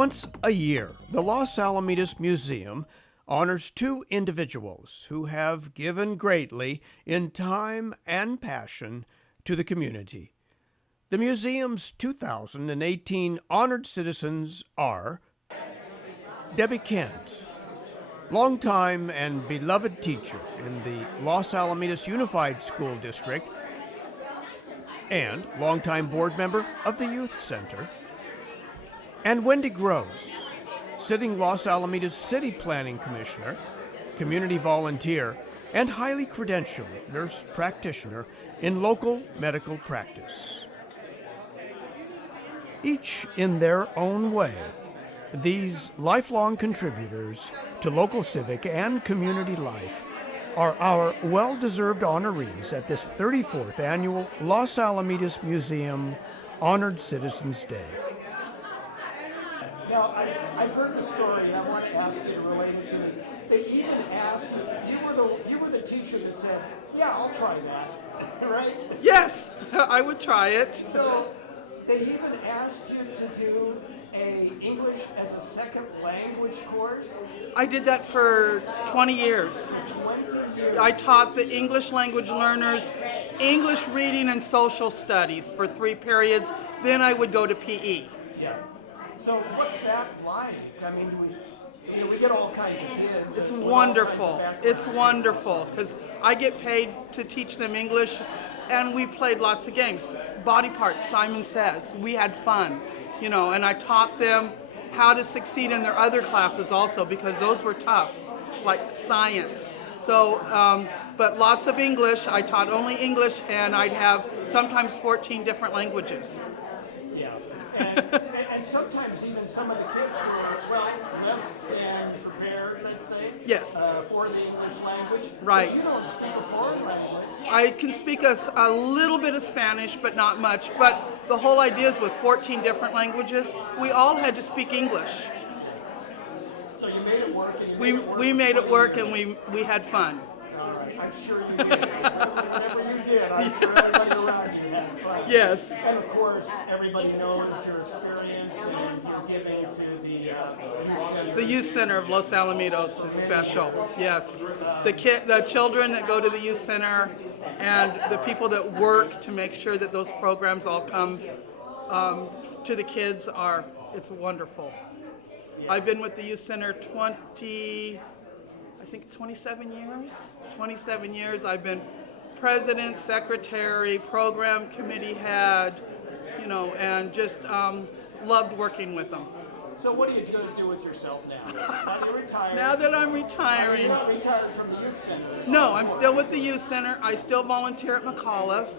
Once a year, the Los Alamitos Museum honors two individuals who have given greatly in time and passion to the community. The museum's 2018 honored citizens are Debbie Kent, longtime and beloved teacher in the Los Alamitos Unified School District and longtime board member of the Youth Center, and Wendy Grose, sitting Los Alamitos City Planning Commissioner, community volunteer, and highly credentialed nurse practitioner in local medical practice. Each in their own way, these lifelong contributors to local civic and community life are our well-deserved honorees at this 34th annual Los Alamitos Museum Honored Citizens Day. Now, I've heard the story, and I want to ask you to relate it to me. They even asked you were the teacher that said, "Yeah, I'll try that," right? Yes, I would try it. So they even asked you to do a English as a second language course. I did that for 20 years. 20 years. I taught the English language learners English reading and social studies for 3 periods. Then I would go to PE. Yeah. So what's that like? I mean, we get all kinds of kids. It's wonderful. It's wonderful because I get paid to teach them English, and we played lots of games. Body parts, Simon Says. We had fun, and I taught them how to succeed in their other classes also because those were tough, like science. So, but lots of English. I taught only English, and I'd have sometimes 14 different languages. Yeah. And sometimes even some of the kids were, less than prepared, let's say, yes, for the English language. Right. You don't speak a foreign language. I can speak a little bit of Spanish, but not much. But the whole idea is with 14 different languages, we all had to speak English. So you made it work. And we made it work, and we had fun. All right. I'm sure you did. Whatever you did, I'm sure everybody around you had fun. Yes. And of course, everybody knows your experience and your giving to the Youth Center of Los Alamitos is special. Yes. The children that go to the Youth Center and the people that work to make sure that those programs all come to the kids it's wonderful. I've been with the Youth Center 27 years. 27 years. I've been president, secretary, program committee head, and just loved working with them. So what are you going to do with yourself now? Now you're retired. Now that I'm retiring. You're not retired from the Youth Center. No, I'm still with the Youth Center. I still volunteer at McAuliffe.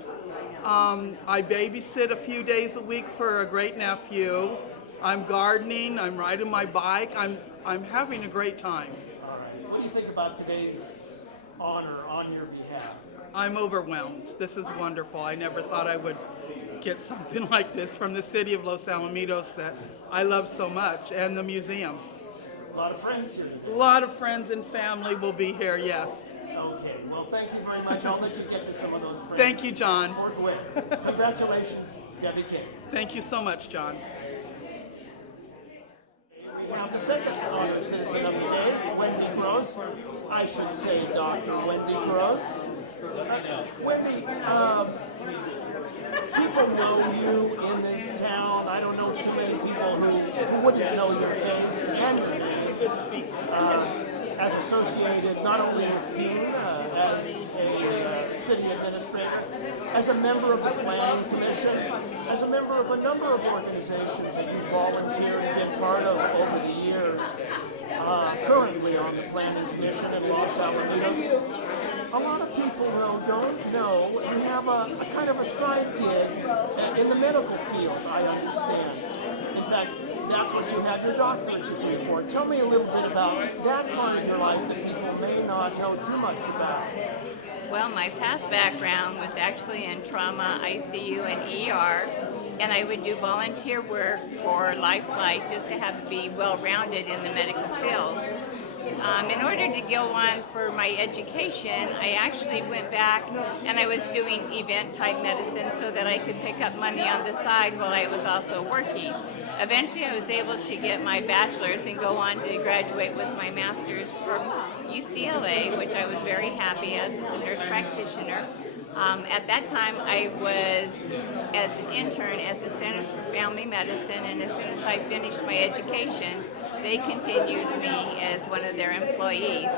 I babysit a few days a week for a great nephew. I'm gardening. I'm riding my bike. I'm having a great time. All right. What do you think about today's honor on your behalf? I'm overwhelmed. This is wonderful. I never thought I would get something like this from the city of Los Alamitos that I love so much, and the museum. A lot of friends here. A lot of friends and family will be here, yes. Okay, well, thank you very much. I'll let you get to some of those friends. Thank you, John. Forthwith. Congratulations, Debbie King. Thank you so much, John. Now, the second honored citizen of the day, Wendy Grose. I should say Dr. Wendy Grose. Wendy, people know you in this town. I don't know too many people who wouldn't know your face. And as associated not only with Dean, as a city administrator, as a member of the Planning Commission, as a member of a number of organizations that you volunteered and been part of over the years, currently on the Planning Commission in Los Alamitos. A lot of people, though, don't know you have a kind of a side gig in the medical field, I understand. In fact, that's what you have your doctorate degree for. Tell me a little bit about that part of your life that people may not know too much about. Well, my past background was actually in trauma, ICU, and ER, and I would do volunteer work for Life Flight just to have to be well-rounded in the medical field. in order to go on for my education, I actually went back and I was doing event type medicine so that I could pick up money on the side while I was also working. Eventually I was able to get my bachelor's and go on to graduate with my master's from UCLA, which I was very happy as a nurse practitioner. At that time, I was as an intern at the Centers for Family Medicine, and as soon as I finished my education, they continued me as one of their employees.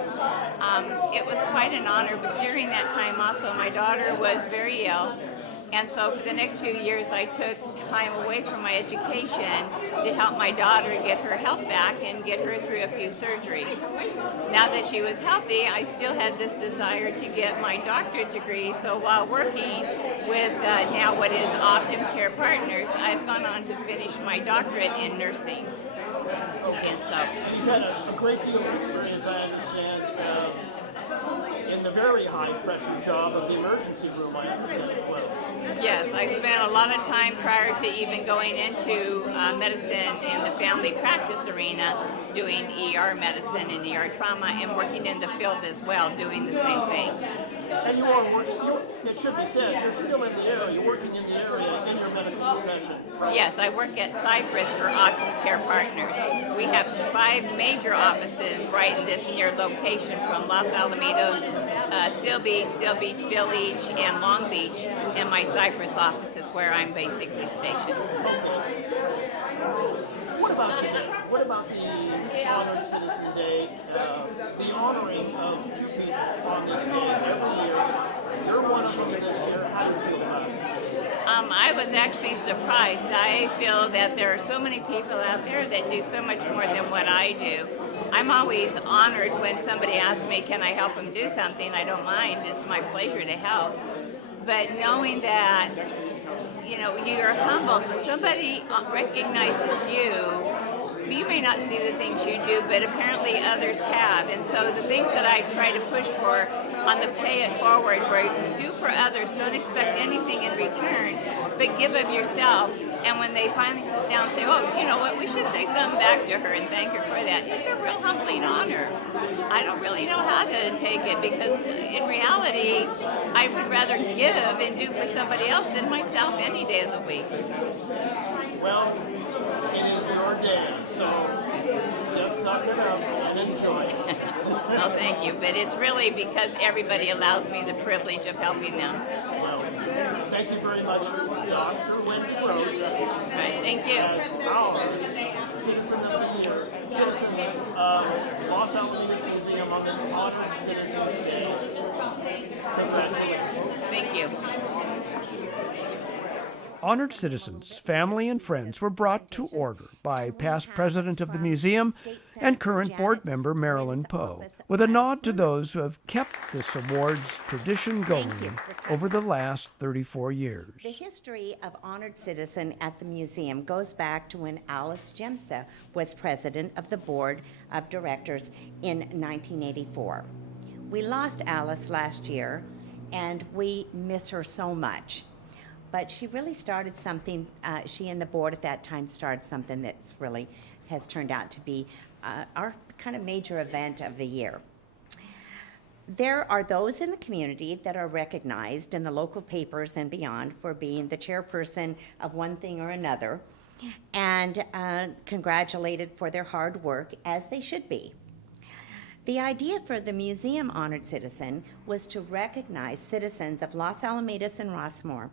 It was quite an honor, but during that time also, my daughter was very ill. And so for the next few years, I took time away from my education to help my daughter get her health back and get her through a few surgeries. Now that she was healthy, I still had this desire to get my doctorate degree. So while working with now what is Optum Care Partners, I've gone on to finish my doctorate in nursing. And so, You've had a great deal of experience, I understand, in the very high-pressure job of the emergency room, I understand as well. yes, I spent a lot of time prior to even going into medicine in the family practice arena doing ER medicine and ER trauma and working in the field as well doing the same thing. And you are working, it should be said, you're still in the area, you're working in the area in your medical profession, right? Yes, I work at Cypress for Optum Care Partners. We have 5 major offices right in this near location from Los Alamitos, Seal Beach, Village, and Long Beach. And my Cypress office is where I'm basically stationed. What about the Honored Citizen Day, the honoring of 2 people on this day every year? You're one of them this year. How do you feel about it? I was actually surprised. I feel that there are so many people out there that do so much more than what I do. I'm always honored when somebody asks me, can I help them do something? I don't mind. It's my pleasure to help. But knowing that, you know, you're humbled when somebody recognizes you, you may not see the things you do, but apparently others have. And so the things that I try to push for on the pay it forward, where you do for others, don't expect anything in return, but give of yourself. And when they finally sit down and say, oh, you know what, we should say something back to her and thank her for that, it's a real humbling honor. I don't really know how to take it because in reality, I would rather give and do for somebody else than myself any day of the week. Well, it is your day, so just suck it up and enjoy it. Well, thank you, but it's really because everybody allows me the privilege of helping them. Well, thank you very much, Dr. Wendy Grose. Right, thank you. As our Citizen of the Year, citizen of Los Alamitos Museum on this Honored Citizens Day. Congratulations. Thank you. Honored citizens, family, and friends were brought to order by past president of the museum and current board member Marilyn Poe, with a nod to those who have kept this award's tradition going over the last 34 years. The history of Honored Citizen at the museum goes back to when Alice Jemsa was president of the board of directors in 1984. We lost Alice last year, and we miss her so much. But she really started something, she and the board at that time started something that's really has turned out to be our kind of major event of the year. There are those in the community that are recognized in the local papers and beyond for being the chairperson of one thing or another, and congratulated for their hard work, as they should be. The idea for the Museum Honored Citizen was to recognize citizens of Los Alamitos and Rossmore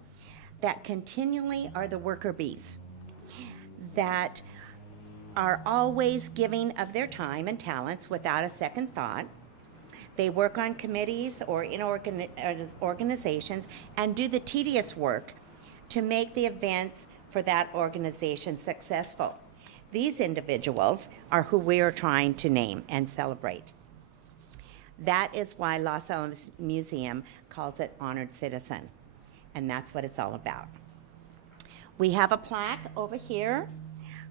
that continually are the worker bees, that are always giving of their time and talents without a second thought. They work on committees or in organizations and do the tedious work to make the events for that organization successful. These individuals are who we are trying to name and celebrate. That is why Los Alamitos Museum calls it Honored Citizen, and that's what it's all about. We have a plaque over here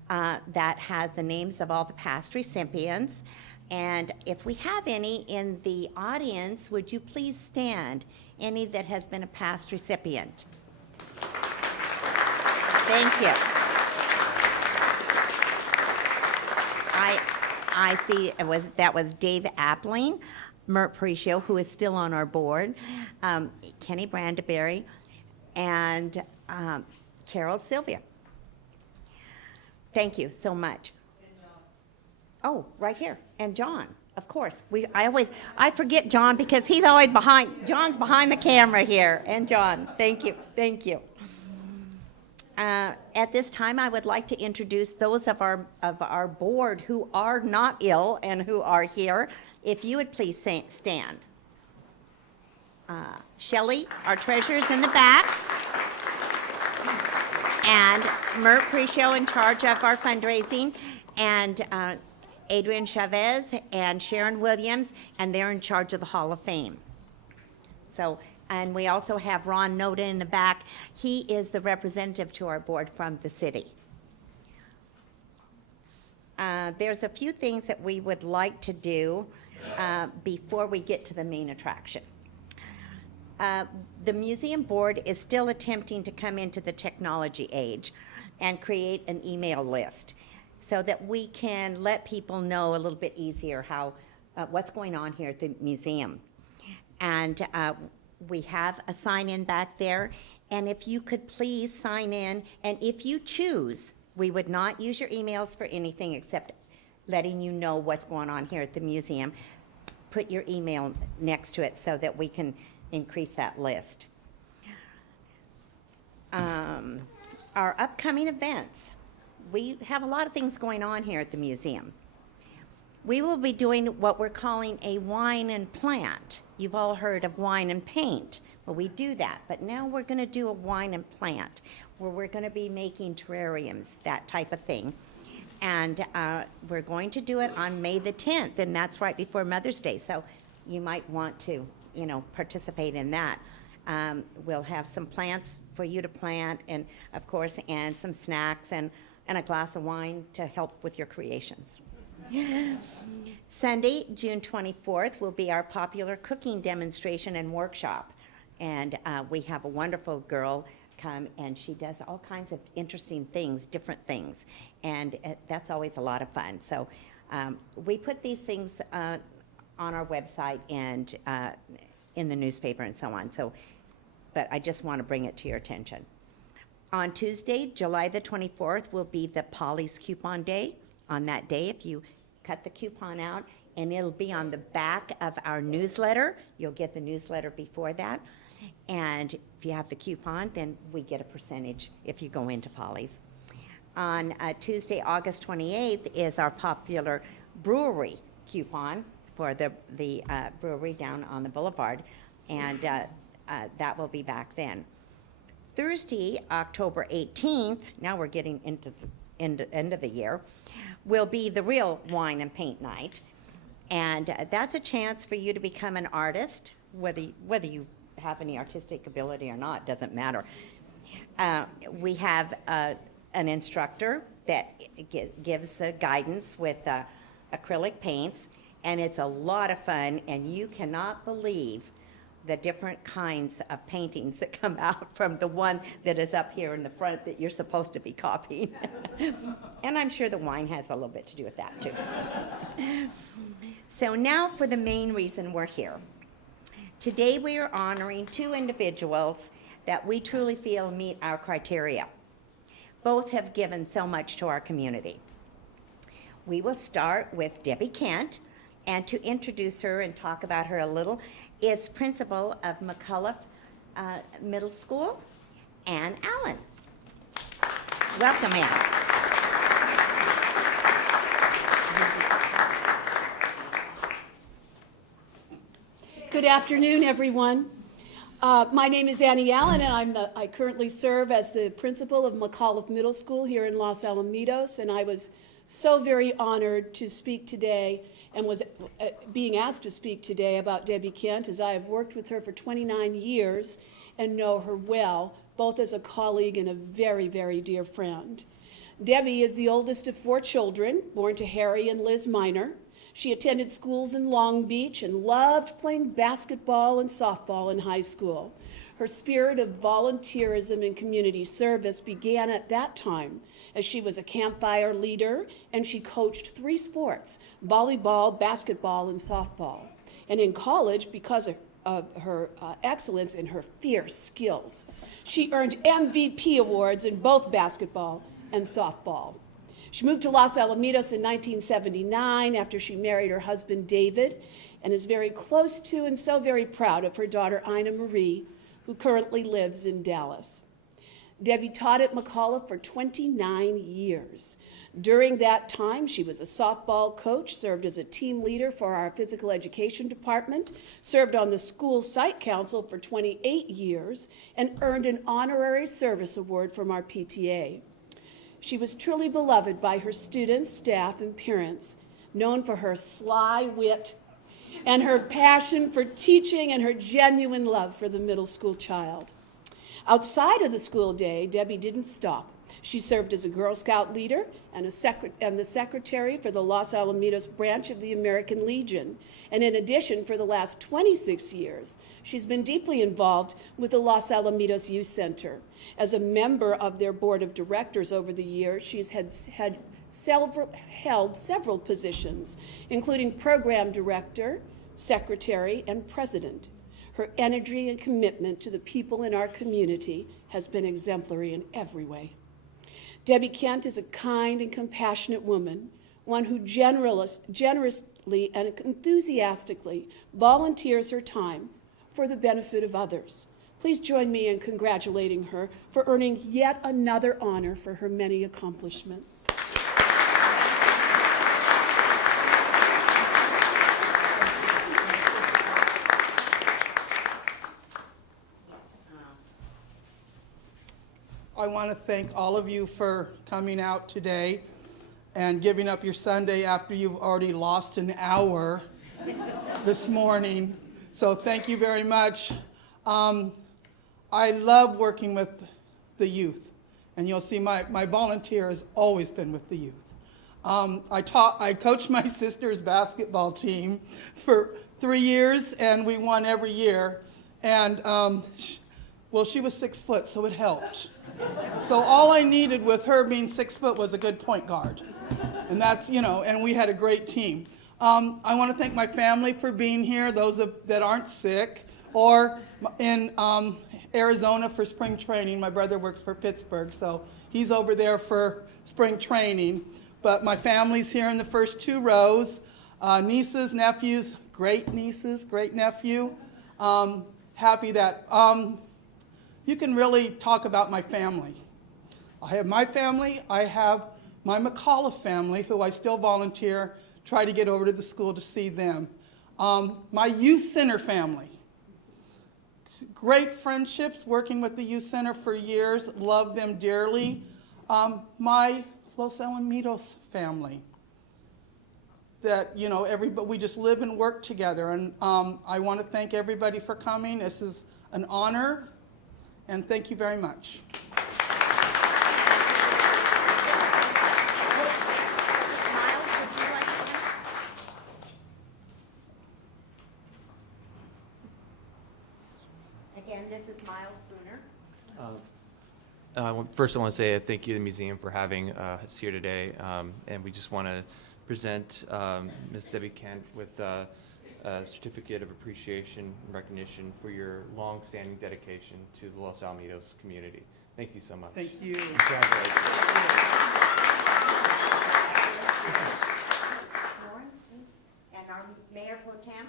that has the names of all the past recipients, and if we have any in the audience, would you please stand, any that has been a past recipient? Thank you. I see that was Dave Appling, Mert Precio, who is still on our board, Kenny Brandeberry, and Carol Sylvia. Thank you so much. Oh, right here, and John, of course. I forget John because he's always John's behind the camera here, and John, thank you. At this time, I would like to introduce those of our board who are not ill and who are here. If you would please stand. Shelley, our treasurer, is in the back. And Mert Precio, in charge of our fundraising, and Adrian Chavez and Sharon Williams, and they're in charge of the Hall of Fame. And we also have Ron Noda in the back. He is the representative to our board from the city. There's a few things that we would like to do before we get to the main attraction. The museum board is still attempting to come into the technology age and create an email list so that we can let people know a little bit easier what's going on here at the museum. And we have a sign-in back there, and if you could please sign in, and if you choose, we would not use your emails for anything except letting you know what's going on here at the museum. Put your email next to it so that we can increase that list. Our upcoming events. We have a lot of things going on here at the museum. We will be doing what we're calling a wine and plant. You've all heard of wine and paint. Well, we do that, but now we're going to do a wine and plant where we're going to be making terrariums, that type of thing. And we're going to do it on May the 10th, and that's right before Mother's Day, so you might want to, participate in that. We'll have some plants for you to plant, and of course, and some snacks and a glass of wine to help with your creations. Sunday, June 24th, will be our popular cooking demonstration and workshop. And we have a wonderful girl come, and she does all kinds of interesting things, different things. And that's always a lot of fun. So we put these things on our website and in the newspaper and so on. But I just want to bring it to your attention. On Tuesday, July the 24th, will be the Polly's Coupon Day. On that day, if you cut the coupon out, and it'll be on the back of our newsletter. You'll get the newsletter before that. And if you have the coupon, then we get a percentage if you go into Polly's. On Tuesday, August 28th, is our popular brewery coupon for the brewery down on the boulevard. And that will be back then. Thursday, October 18th, now we're getting into the end of the year, will be the real wine and paint night. And that's a chance for you to become an artist, whether you have any artistic ability or not, doesn't matter. We have an instructor that gives guidance with acrylic paints, and it's a lot of fun, and you cannot believe the different kinds of paintings that come out from the one that is up here in the front that you're supposed to be copying. And I'm sure the wine has a little bit to do with that too. So now for the main reason we're here. Today we are honoring two individuals that we truly feel meet our criteria. Both have given so much to our community. We will start with Debbie Kent, and to introduce her and talk about her a little is principal of McAuliffe Middle School, Ann Allen. Welcome, Ann. Good afternoon, everyone. My name is Annie Allen, and I currently serve as the principal of McAuliffe Middle School here in Los Alamitos, and I was so very honored to speak today and was being asked to speak today about Debbie Kent, as I have worked with her for 29 years and know her well, both as a colleague and a very, very dear friend. Debbie is the oldest of 4 children, born to Harry and Liz Miner. She attended schools in Long Beach and loved playing basketball and softball in high school. Her spirit of volunteerism and community service began at that time as she was a campfire leader and she coached 3 sports, volleyball, basketball, and softball. And in college, because of her excellence and her fierce skills, she earned MVP awards in both basketball and softball. She moved to Los Alamitos in 1979 after she married her husband, David, and is very close to and so very proud of her daughter, Ina Marie, who currently lives in Dallas. Debbie taught at McAuliffe for 29 years. During that time, she was a softball coach, served as a team leader for our physical education department, served on the school site council for 28 years, and earned an honorary service award from our PTA. She was truly beloved by her students, staff, and parents, known for her sly wit and her passion for teaching and her genuine love for the middle school child. Outside of the school day, Debbie didn't stop. She served as a Girl Scout leader and the secretary for the Los Alamitos branch of the American Legion. And in addition, for the last 26 years, she's been deeply involved with the Los Alamitos Youth Center. As a member of their board of directors over the years, she's held several positions, including program director, secretary, and president. Her energy and commitment to the people in our community has been exemplary in every way. Debbie Kent is a kind and compassionate woman, one who generously and enthusiastically volunteers her time for the benefit of others. Please join me in congratulating her for earning yet another honor for her many accomplishments. I want to thank all of you for coming out today and giving up your Sunday after you've already lost an hour this morning. So thank you very much. I love working with the youth, and you'll see my volunteer has always been with the youth. I coached my sister's basketball team for 3 years, and we won every year. And well, she was 6 foot, so it helped. So all I needed with her being 6 foot was a good point guard. And that's, and we had a great team. I want to thank my family for being here, those that aren't sick, or in Arizona for spring training. My brother works for Pittsburgh, so he's over there for spring training. But my family's here in the first 2 rows. Nieces, nephews, great nieces, great nephew. Happy that you can really talk about my family. I have my family. I have my McAuliffe family, who I still volunteer, try to get over to the school to see them. My youth center family. Great friendships working with the youth center for years. Love them dearly. My Los Alamitos family. That, we just live and work together. And I want to thank everybody for coming. This is an honor. And thank you very much. Again, this is Miles Spooner. First, I want to say thank you to the museum for having us here today. And we just want to present Ms. Debbie Kent with a certificate of appreciation and recognition for your long-standing dedication to the Los Alamitos community. Thank you so much. Thank you. Congratulations. Warren, please. And our Mayor Pro Tem,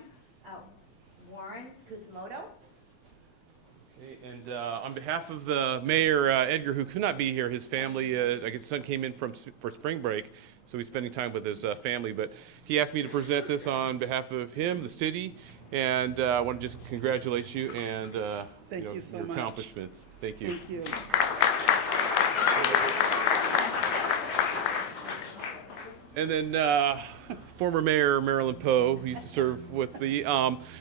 Warren Kuzmoto. Okay, and on behalf of the mayor, Edgar, who could not be here, his family, I guess his son came in for spring break, so he's spending time with his family. But he asked me to present this on behalf of him, the city, and I want to just congratulate you and Thank you so your much. accomplishments. Thank you. Thank you. And then former Mayor Marilyn Poe, who used to serve with me,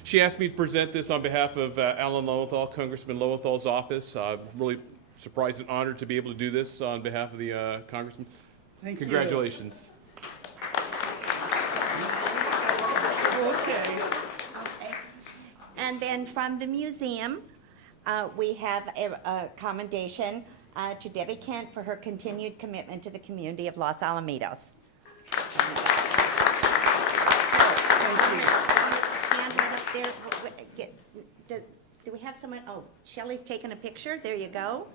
she asked me to present this on behalf of Alan Lowenthal, Congressman Lowenthal's office. I'm really surprised and honored to be able to do this on behalf of the Congressman. Thank you. Congratulations. Okay. Okay. And then from the museum, we have a commendation to Debbie Kent for her continued commitment to the community of Los Alamitos. Stand right up there. Do we have someone? Oh, Shelley's taking a picture. There you go.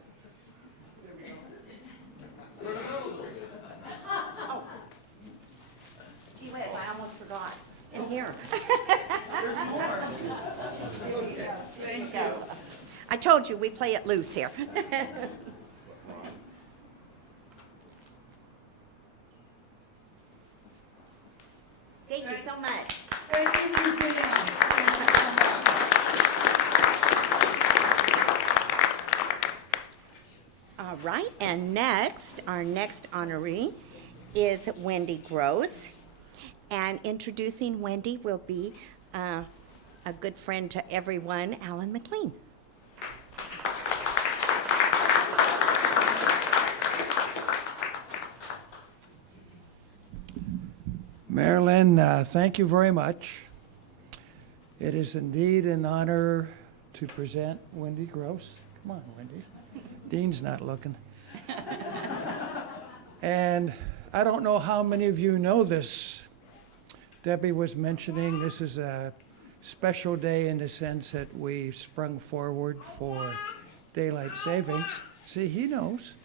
Oh. Gee whiz, I almost forgot. In here. There's more. Thank you. I told you, we play it loose here. Thank you so much. Thank you, museum. All right, and next, our next honoree is Wendy Grose. And introducing Wendy will be a good friend to everyone, Alan McLean. Marilyn, thank you very much. It is indeed an honor to present Wendy Grose. Come on, Wendy. Dean's not looking. And I don't know how many of you know this. Debbie was mentioning this is a special day in the sense that we sprung forward for daylight savings. See, he knows.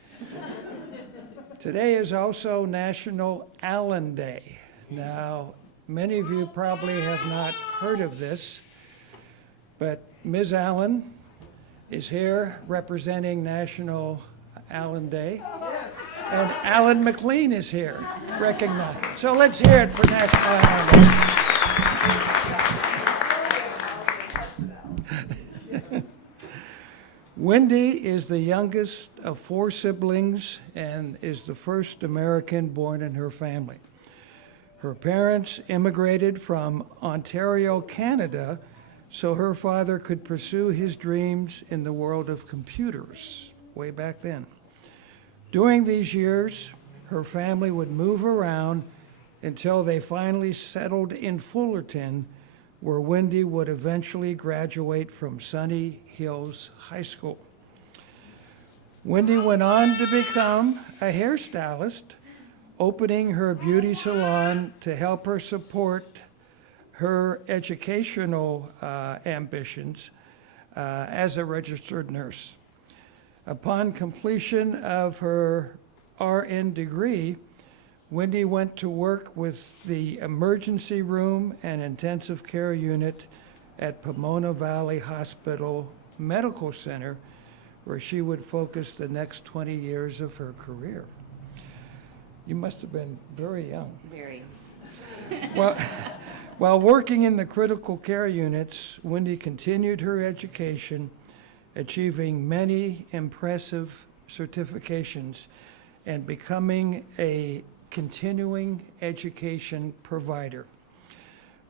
Today is also National Allen Day. Now, many of you probably have not heard of this, but Ms. Allen is here representing National Allen Day. And Alan McLean is here recognized. So let's hear it for National Allen Day. Wendy is the youngest of 4 siblings and is the first American born in her family. Her parents immigrated from Ontario, Canada, so her father could pursue his dreams in the world of computers way back then. During these years, her family would move around until they finally settled in Fullerton, where Wendy would eventually graduate from Sunny Hills High School. Wendy went on to become a hairstylist, opening her beauty salon to help her support her educational ambitions as a registered nurse. Upon completion of her RN degree, Wendy went to work with the emergency room and intensive care unit at Pomona Valley Hospital Medical Center, where she would focus the next 20 years of her career. You must have been very young. Very. While working in the critical care units, Wendy continued her education, achieving many impressive certifications and becoming a continuing education provider.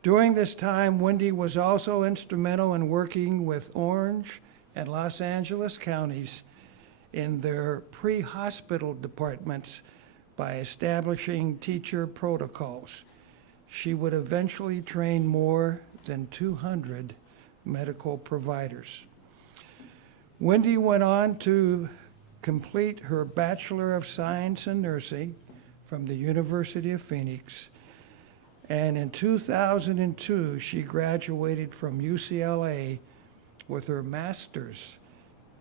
During this time, Wendy was also instrumental in working with Orange and Los Angeles counties in their pre-hospital departments by establishing teacher protocols. She would eventually train more than 200 medical providers. Wendy went on to complete her Bachelor of Science in Nursing from the University of Phoenix, and in 2002, she graduated from UCLA with her master's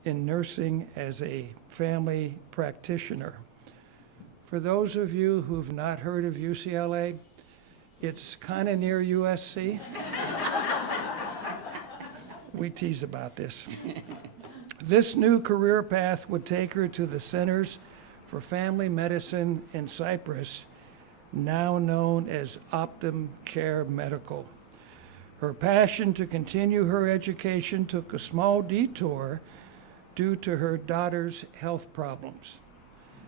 in nursing as a family practitioner. For those of you who've not heard of UCLA, it's kind of near USC. We tease about this. This new career path would take her to the Centers for Family Medicine in Cyprus, now known as Optum Care Medical. Her passion to continue her education took a small detour due to her daughter's health problems.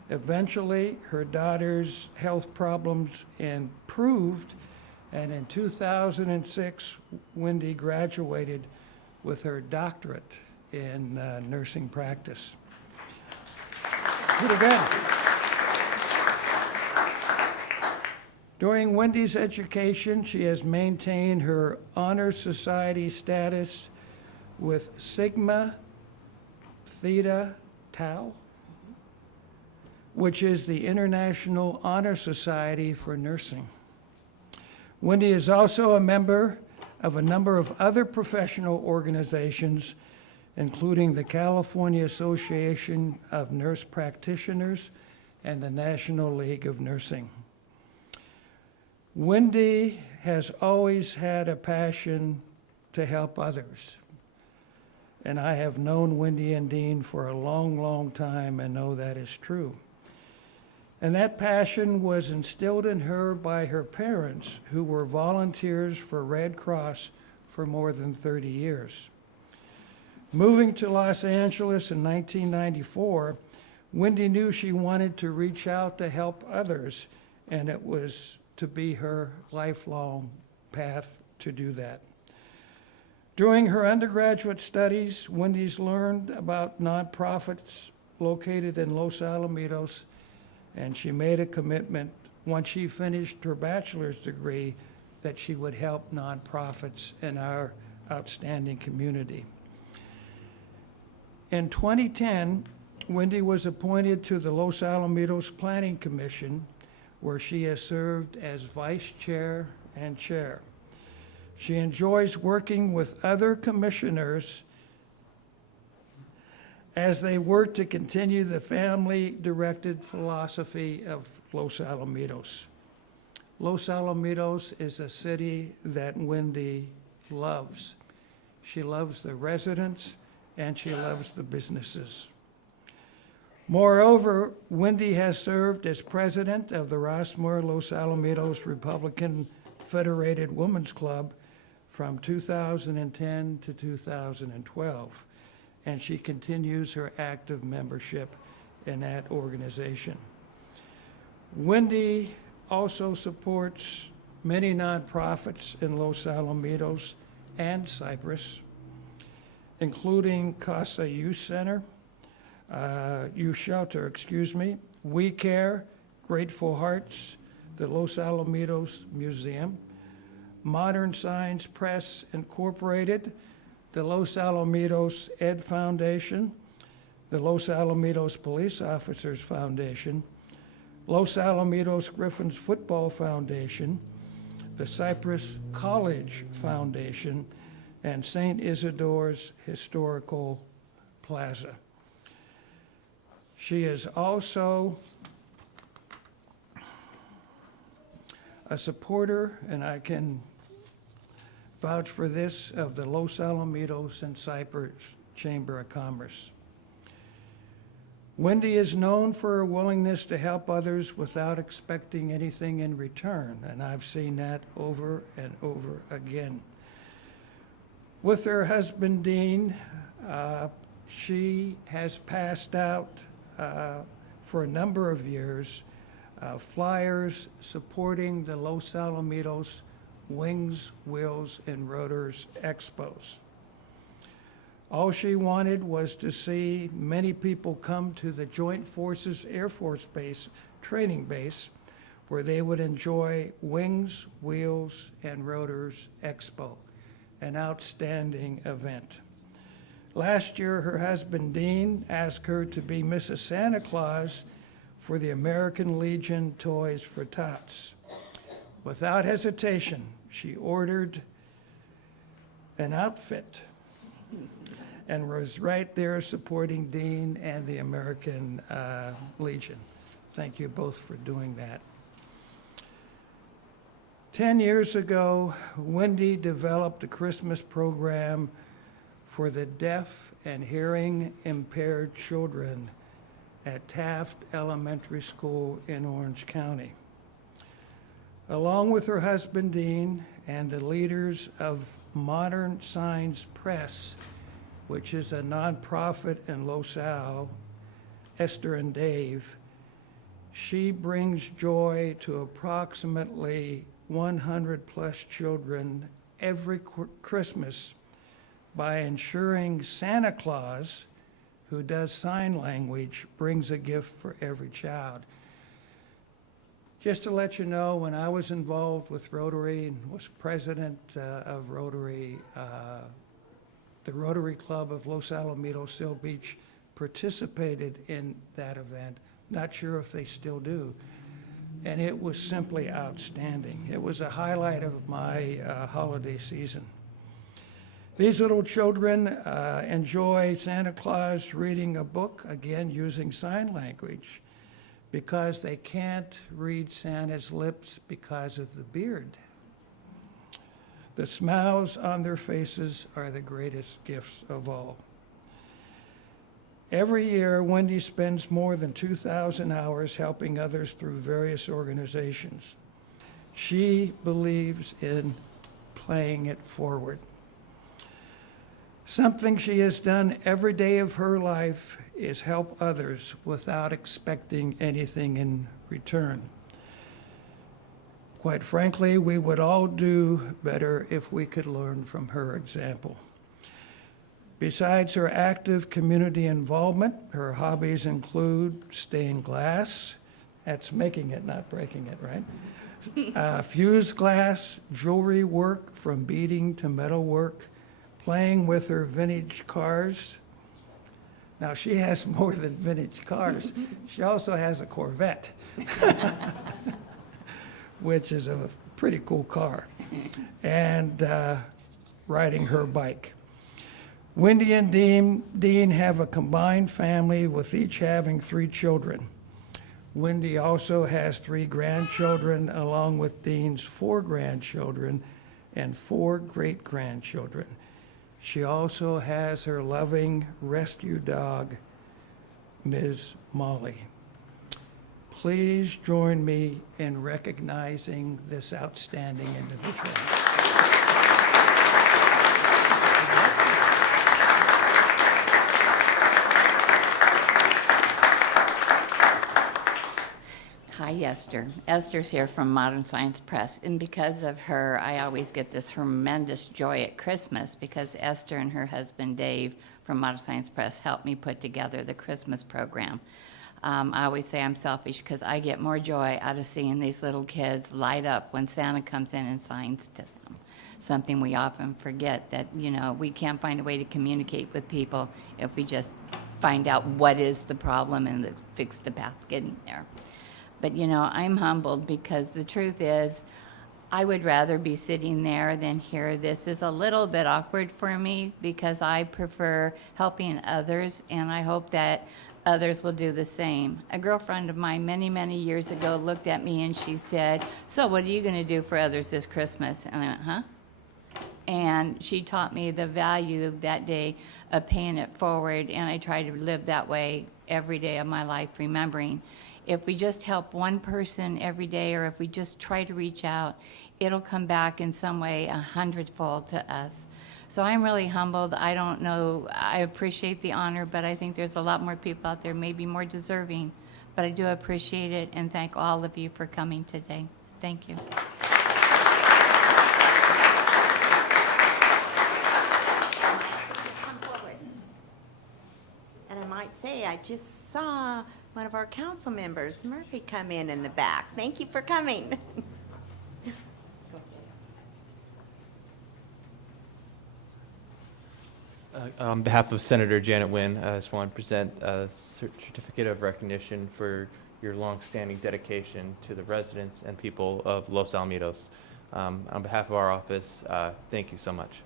Eventually, her daughter's health problems improved, and in 2006, Wendy graduated with her doctorate in nursing practice. Good again. During Wendy's education, she has maintained her honor society status with Sigma Theta Tau, which is the International Honor Society for Nursing. Wendy is also a member of a number of other professional organizations, including the California Association of Nurse Practitioners and the National League of Nursing. Wendy has always had a passion to help others. And I have known Wendy and Dean for a long, long time and know that is true. And that passion was instilled in her by her parents, who were volunteers for Red Cross for more than 30 years. Moving to Los Angeles in 1994, Wendy knew she wanted to reach out to help others, and it was to be her lifelong path to do that. During her undergraduate studies, Wendy's learned about nonprofits located in Los Alamitos, and she made a commitment once she finished her bachelor's degree that she would help nonprofits in our outstanding community. In 2010, Wendy was appointed to the Los Alamitos Planning Commission, where she has served as vice chair and chair. She enjoys working with other commissioners as they work to continue the family-directed philosophy of Los Alamitos. Los Alamitos is a city that Wendy loves. She loves the residents and she loves the businesses. Moreover, Wendy has served as president of the Rossmore Los Alamitos Republican Federated Women's Club from 2010 to 2012, and she continues her active membership in that organization. Wendy also supports many nonprofits in Los Alamitos and Cypress, including Casa Youth Center, Youth Shelter, We Care, Grateful Hearts, the Los Alamitos Museum, Modern Science Press Incorporated, the Los Alamitos Ed Foundation, the Los Alamitos Police Officers Foundation, Los Alamitos Griffins Football Foundation, the Cypress College Foundation, and St. Isidore's Historical Plaza. She is also a supporter, and I can vouch for this, of the Los Alamitos and Cypress Chamber of Commerce. Wendy is known for her willingness to help others without expecting anything in return, and I've seen that over and over again. With her husband, Dean, she has passed out for a number of years flyers supporting the Los Alamitos Wings, Wheels, and Rotors Expos. All she wanted was to see many people come to the Joint Forces Air Force Base training base, where they would enjoy Wings, Wheels, and Rotors Expo, an outstanding event. Last year, her husband Dean asked her to be Mrs. Santa Claus for the American Legion Toys for Tots. Without hesitation, she ordered an outfit and was right there supporting Dean and the American Legion. Thank you both for doing that. 10 years ago, Wendy developed a Christmas program for the deaf and hearing impaired children at Taft Elementary School in Orange County. Along with her husband, Dean, and the leaders of Modern Signs Press, which is a nonprofit in Los Al, Esther and Dave, she brings joy to approximately 100 plus children every Christmas by ensuring Santa Claus, who does sign language, brings a gift for every child. Just to let you know, when I was involved with Rotary and was president of Rotary, the Rotary Club of Los Alamitos, Seal Beach, participated in that event. Not sure if they still do. And it was simply outstanding. It was a highlight of my holiday season. These little children enjoy Santa Claus reading a book, again using sign language, because they can't read Santa's lips because of the beard. The smiles on their faces are the greatest gifts of all. Every year, Wendy spends more than 2,000 hours helping others through various organizations. She believes in playing it forward. Something she has done every day of her life is help others without expecting anything in return. Quite frankly, we would all do better if we could learn from her example. Besides her active community involvement, her hobbies include stained glass. That's making it, not breaking it, right? Fused glass, jewelry work from beading to metal work, playing with her vintage cars. Now, she has more than vintage cars. She also has a Corvette, which is a pretty cool car, and riding her bike. Wendy and Dean have a combined family with each having 3 children. Wendy also has 3 grandchildren along with Dean's 4 grandchildren and 4 great-grandchildren. She also has her loving rescue dog, Ms. Molly. Please join me in recognizing this outstanding individual. Hi, Esther. Esther's here from Modern Science Press, and because of her, I always get this tremendous joy at Christmas because Esther and her husband Dave from Modern Science Press helped me put together the Christmas program. I always say I'm selfish because I get more joy out of seeing these little kids light up when Santa comes in and signs to them. Something we often forget, that, you know, we can't find a way to communicate with people if we just find out what is the problem and fix the path getting there. But, you know, I'm humbled because the truth is I would rather be sitting there than here. This is a little bit awkward for me because I prefer helping others, and I hope that others will do the same. A girlfriend of mine many, many years ago looked at me and she said, "So what are you going to do for others this Christmas?" And I went, "Huh?" And she taught me the value that day of paying it forward, and I try to live that way every day of my life, remembering if we just help one person every day, or if we just try to reach out, it'll come back in some way 100-fold to us. So I'm really humbled. I don't know, I appreciate the honor, but I think there's a lot more people out there maybe more deserving. But I do appreciate it and thank all of you for coming today. Thank you. Come forward. And I might say, I just saw one of our council members, Murphy, come in the back. Thank you for coming. On behalf of Senator Janet Wynn, I just want to present a certificate of recognition for your longstanding dedication to the residents and people of Los Alamitos. On behalf of our office, thank you so much.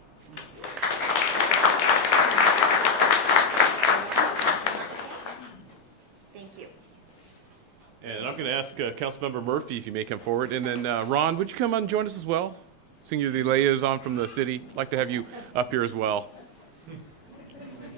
And I'm going to ask Councilmember Murphy if you may come forward. And then Ron, would you come and join us as well? Seeing you're the liaison from the city, I'd like to have you up here as well.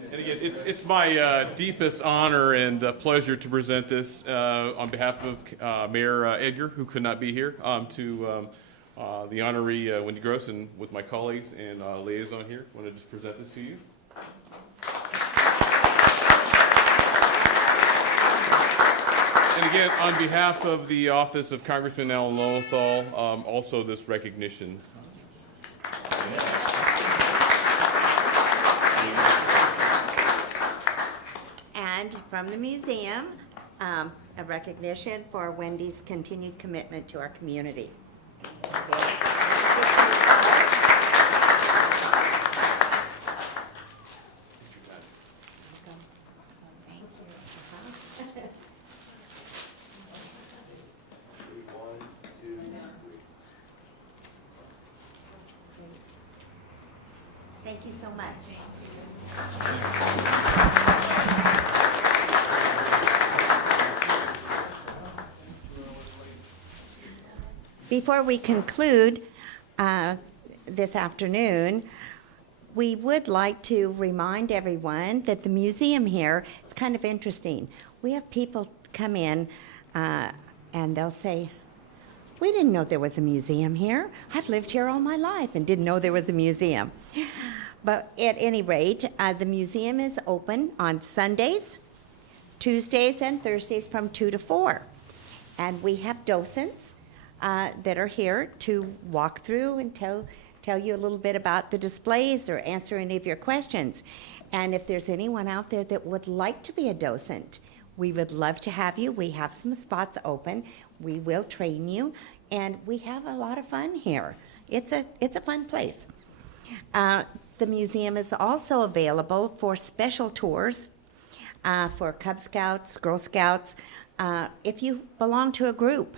And again, it's my deepest honor and pleasure to present this on behalf of Mayor Edgar, who could not be here, to the honoree Wendy Grose, and with my colleagues and liaison here. I want to just present this to you. And again, on behalf of the office of Congressman Alan Lowenthal, also this recognition. And from the museum, a recognition for Wendy's continued commitment to our community. Thank you so much. Before we conclude this afternoon, we would like to remind everyone that the museum here, it's kind of interesting. We have people come in and they'll say, we didn't know there was a museum here. I've lived here all my life and didn't know there was a museum. But at any rate, the museum is open on Sundays, Tuesdays, and Thursdays from 2 to 4. And we have docents that are here to walk through and tell you a little bit about the displays or answer any of your questions. And if there's anyone out there that would like to be a docent, we would love to have you. We have some spots open. We will train you, and we have a lot of fun here. It's a fun place. The museum is also available for special tours for Cub Scouts, Girl Scouts. If you belong to a group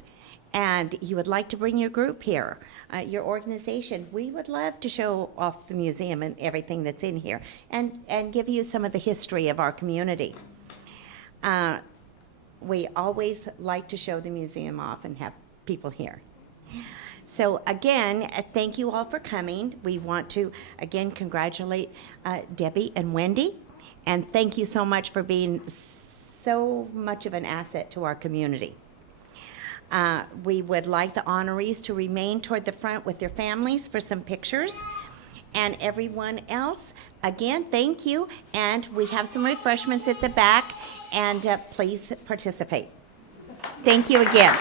and you would like to bring your group here, your organization, we would love to show off the museum and everything that's in here and give you some of the history of our community. We always like to show the museum off and have people here. So again, thank you all for coming. We want to, again, congratulate Debbie and Wendy, and thank you so much for being so much of an asset to our community. We would like the honorees to remain toward the front with their families for some pictures. And everyone else, again, thank you. And we have some refreshments at the back, and please participate. Thank you again.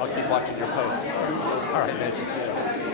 I'll keep watching your posts. All right, thank you.